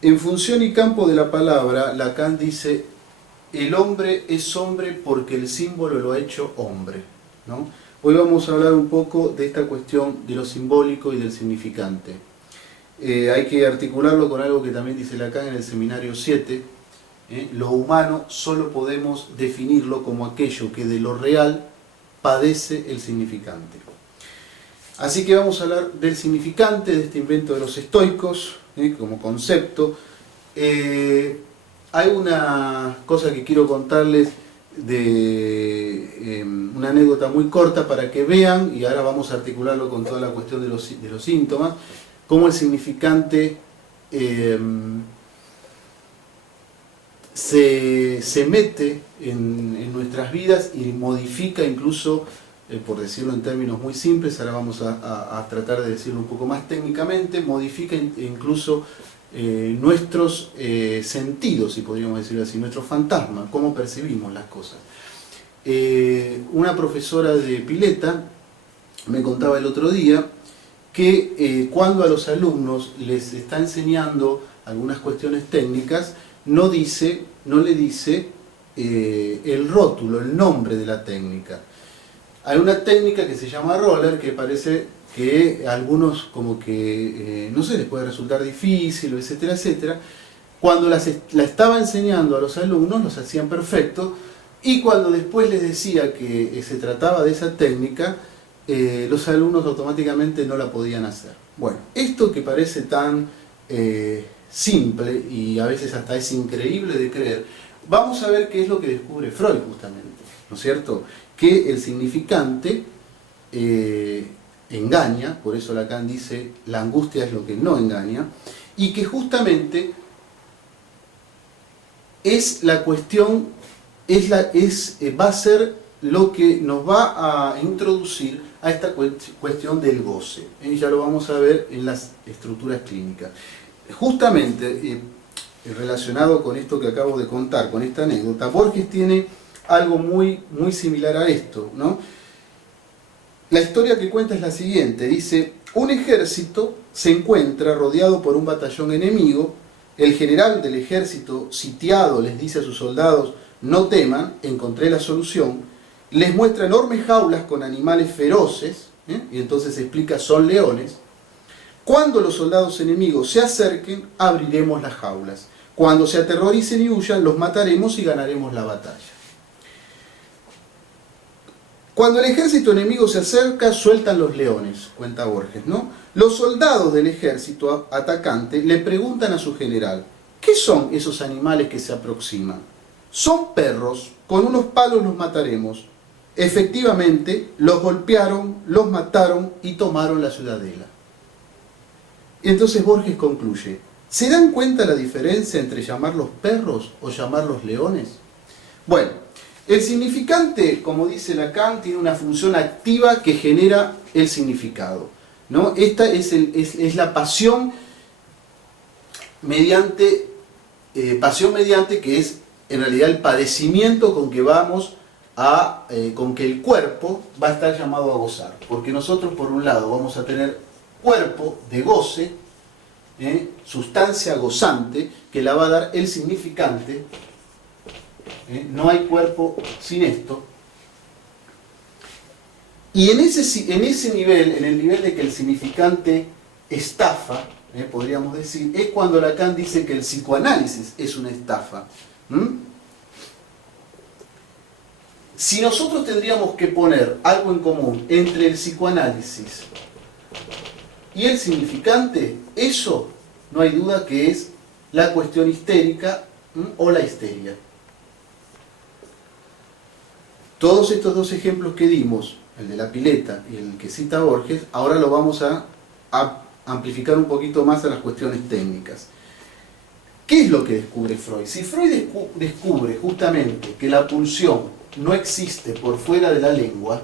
En función y campo de la palabra, Lacan dice, el hombre es hombre porque el símbolo lo ha hecho hombre, ¿no? Hoy vamos a hablar un poco de esta cuestión de lo simbólico y del significante. Hay que articularlo con algo que también dice Lacan en el seminario 7. Lo humano solo podemos definirlo como aquello que de lo real padece el significante. Así que vamos a hablar del significante, de este invento de los estoicos, como concepto. Hay una cosa que quiero contarles, de una anécdota muy corta para que vean, y ahora vamos a articularlo con toda la cuestión de los síntomas, cómo el significante se mete en nuestras vidas y modifica incluso, por decirlo en términos muy simples, ahora vamos a tratar de decirlo un poco más técnicamente, modifica incluso nuestros sentidos, si podríamos decirlo así, nuestros fantasmas, cómo percibimos las cosas. Una profesora de pileta me contaba el otro día que cuando a los alumnos les está enseñando algunas cuestiones técnicas, no le dice el rótulo, el nombre de la técnica. Hay una técnica que se llama roller, que parece que a algunos como que, no sé, les puede resultar difícil, etcétera, etcétera. Cuando la estaba enseñando a los alumnos, los hacían perfecto, y cuando después les decía que se trataba de esa técnica, los alumnos automáticamente no la podían hacer. Bueno, esto que parece tan simple y a veces hasta es increíble de creer, vamos a ver qué es lo que descubre Freud justamente, ¿no es cierto? Que el significante engaña, por eso Lacan dice la angustia es lo que no engaña, y que justamente es la cuestión, va a ser lo que nos va a introducir a esta cuestión del goce. Ya lo vamos a ver en las estructuras clínicas. Justamente relacionado con esto que acabo de contar, con esta anécdota, Borges tiene algo muy similar a esto, ¿no? La historia que cuenta es la siguiente, dice: un ejército se encuentra rodeado por un batallón enemigo, el general del ejército sitiado les dice a sus soldados: no teman, encontré la solución, les muestra enormes jaulas con animales feroces, y entonces explica, son leones. Cuando los soldados enemigos se acerquen, abriremos las jaulas. Cuando se aterroricen y huyan, los mataremos y ganaremos la batalla. Cuando el ejército enemigo se acerca, sueltan los leones, cuenta Borges, ¿no? Los soldados del ejército atacante le preguntan a su general: ¿qué son esos animales que se aproximan? Son perros, con unos palos los mataremos. Efectivamente, los golpearon, los mataron y tomaron la ciudadela. Y entonces Borges concluye: ¿se dan cuenta la diferencia entre llamarlos perros o llamarlos leones? Bueno, el significante, como dice Lacan, tiene una función activa que genera el significado, ¿no? Esta es la pasión mediante, que es en realidad el padecimiento con que con que el cuerpo va a estar llamado a gozar. Porque nosotros, por un lado, vamos a tener cuerpo de goce, sustancia gozante, que la va a dar el significante. No hay cuerpo sin esto. Y en ese nivel, en el nivel de que el significante estafa, podríamos decir, es cuando Lacan dice que el psicoanálisis es una estafa. Si nosotros tendríamos que poner algo en común entre el psicoanálisis y el significante, eso no hay duda que es la cuestión histérica o la histeria. Todos estos dos ejemplos que dimos, el de la pileta y el que cita Borges, ahora lo vamos a amplificar un poquito más a las cuestiones técnicas. ¿Qué es lo que descubre Freud? Si Freud descubre justamente que la pulsión no existe por fuera de la lengua,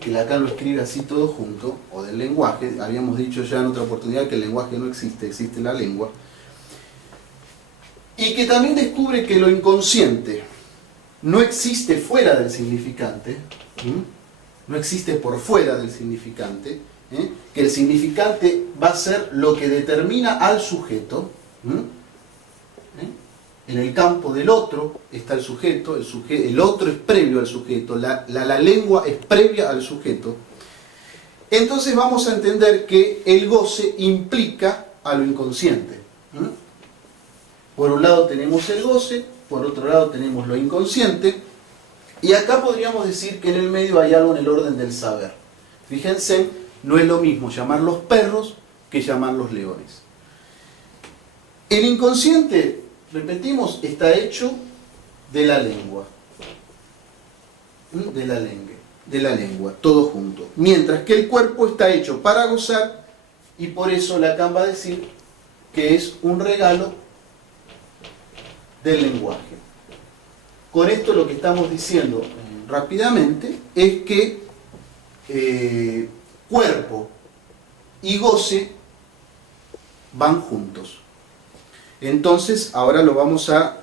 que Lacan lo escribe así todo junto, o del lenguaje, habíamos dicho ya en otra oportunidad que el lenguaje no existe, existe la lengua, y que también descubre que lo inconsciente no existe fuera del significante, no existe por fuera del significante, que el significante va a ser lo que determina al sujeto. En el campo del otro está el sujeto, el otro es previo al sujeto, la lengua es previa al sujeto. Entonces vamos a entender que el goce implica a lo inconsciente. Por un lado tenemos el goce, por otro lado tenemos lo inconsciente, y acá podríamos decir que en el medio hay algo en el orden del saber. Fíjense, no es lo mismo llamar los perros que llamar los leones. El inconsciente, repetimos, está hecho de la lengua. De la lengua, todo junto. Mientras que el cuerpo está hecho para gozar, y por eso Lacan va a decir que es un regalo del lenguaje. Con esto lo que estamos diciendo rápidamente es que cuerpo y goce van juntos. Entonces ahora lo vamos a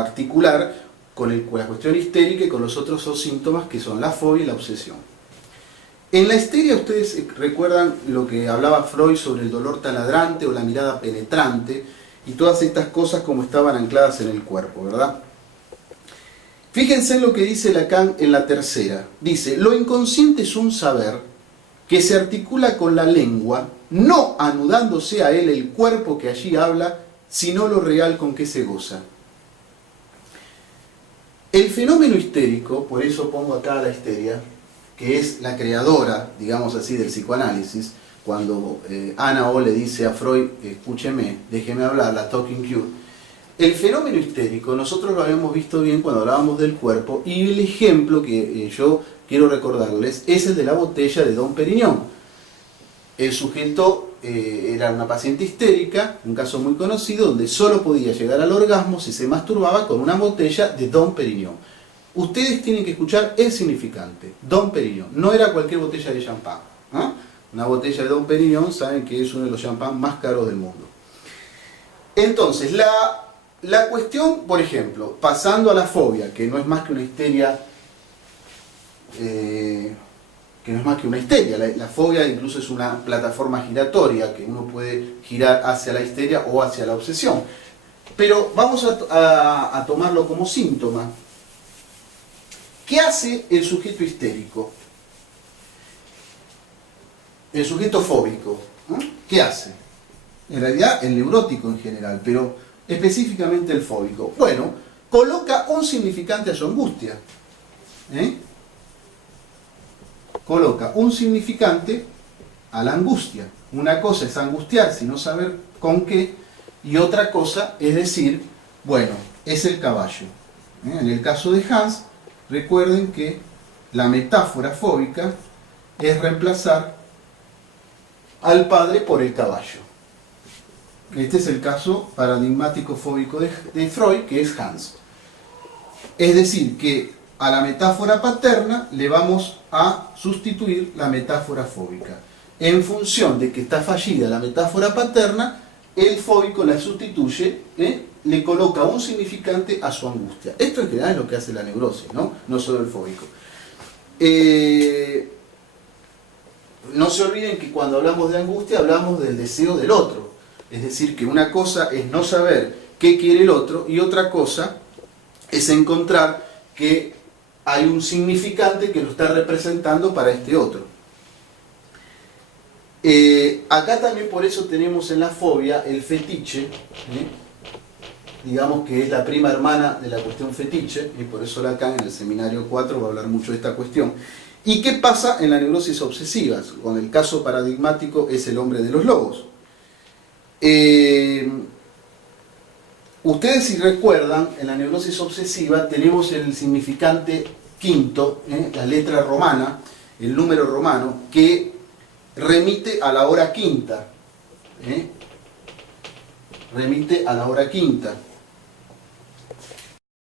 articular con la cuestión histérica y con los otros dos síntomas que son la fobia y la obsesión. En la histeria ustedes recuerdan lo que hablaba Freud sobre el dolor taladrante o la mirada penetrante y todas estas cosas como estaban ancladas en el cuerpo, ¿verdad? Fíjense en lo que dice Lacan en la tercera. Dice, lo inconsciente es un saber que se articula con la lengua, no anudándose a él el cuerpo que allí habla, sino lo real con que se goza. El fenómeno histérico, por eso pongo acá la histeria, que es la creadora, digamos así, del psicoanálisis, cuando Ana O le dice a Freud, escúcheme, déjeme hablar, la talking cue. El fenómeno histérico, nosotros lo habíamos visto bien cuando hablábamos del cuerpo, y el ejemplo que yo quiero recordarles es el de la botella de Dom Pérignon. El sujeto era una paciente histérica, un caso muy conocido, donde solo podía llegar al orgasmo si se masturbaba con una botella de Dom Pérignon. Ustedes tienen que escuchar el significante, Dom Pérignon, no era cualquier botella de champán. Una botella de Dom Pérignon, saben que es uno de los champán más caros del mundo. Entonces, la cuestión, por ejemplo, pasando a la fobia, que no es más que una histeria, la fobia incluso es una plataforma giratoria, que uno puede girar hacia la histeria o hacia la obsesión. Pero vamos a tomarlo como síntoma. ¿Qué hace el sujeto histérico? El sujeto fóbico, ¿qué hace? En realidad el neurótico en general, pero específicamente el fóbico. Bueno, coloca un significante a su angustia. Coloca un significante a la angustia. Una cosa es angustiarse y no saber con qué, y otra cosa es decir, bueno, es el caballo. En el caso de Hans, recuerden que la metáfora fóbica es reemplazar al padre por el caballo. Este es el caso paradigmático fóbico de Freud, que es Hans. Es decir, que a la metáfora paterna le vamos a sustituir la metáfora fóbica. En función de que está fallida la metáfora paterna, el fóbico la sustituye, le coloca un significante a su angustia. Esto en general es lo que hace la neurosis, no solo el fóbico. No se olviden que cuando hablamos de angustia hablamos del deseo del otro. Es decir, que una cosa es no saber qué quiere el otro y otra cosa es encontrar que hay un significante que lo está representando para este otro. Acá también por eso tenemos en la fobia el fetiche, digamos que es la prima hermana de la cuestión fetiche, y por eso Lacan en el seminario 4 va a hablar mucho de esta cuestión. ¿Y qué pasa en la neurosis obsesiva? Con el caso paradigmático es el hombre de los lobos. Ustedes si recuerdan, en la neurosis obsesiva tenemos el significante quinto, la letra romana, el número romano, que remite a la hora quinta. Remite a la hora quinta.